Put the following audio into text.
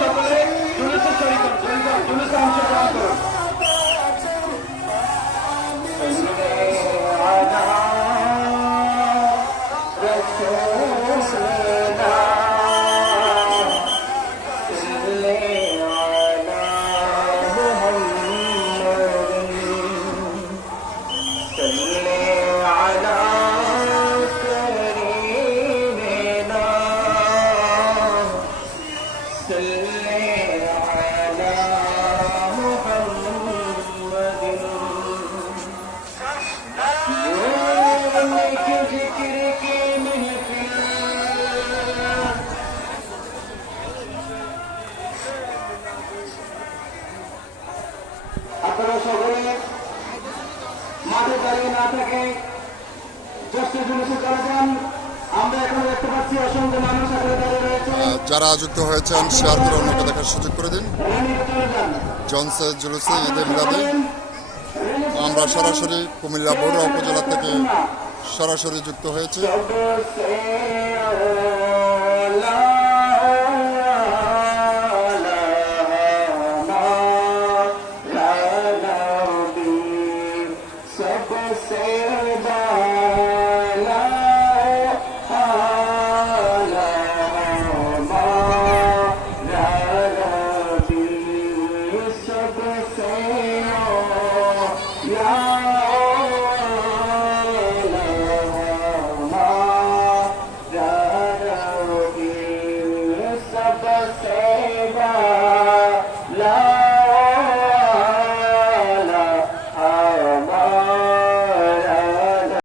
সকলে জুলুসে শরীক হন, জুলুসে অংশগ্রহণ করুন। আপনারা সকলে মাঠে দাঁড়িয়ে না থাকে জশ্নে জুলুসে চলে যান। আমরা এখন দেখতে পাচ্ছি অসংখ্য মানুষ এখানে দাঁড়িয়ে রয়েছে। যারা যুক্ত হয়েছেন শেয়ার করে অন্যকে দেখার সুযোগ করে দিন। জনসে জুলুসে ঈদে মিলাদে আমরা সরাসরি কুমিল্লা বড়ুয়া উপজেলা থেকে সরাসরি যুক্ত হয়েছি। सबसे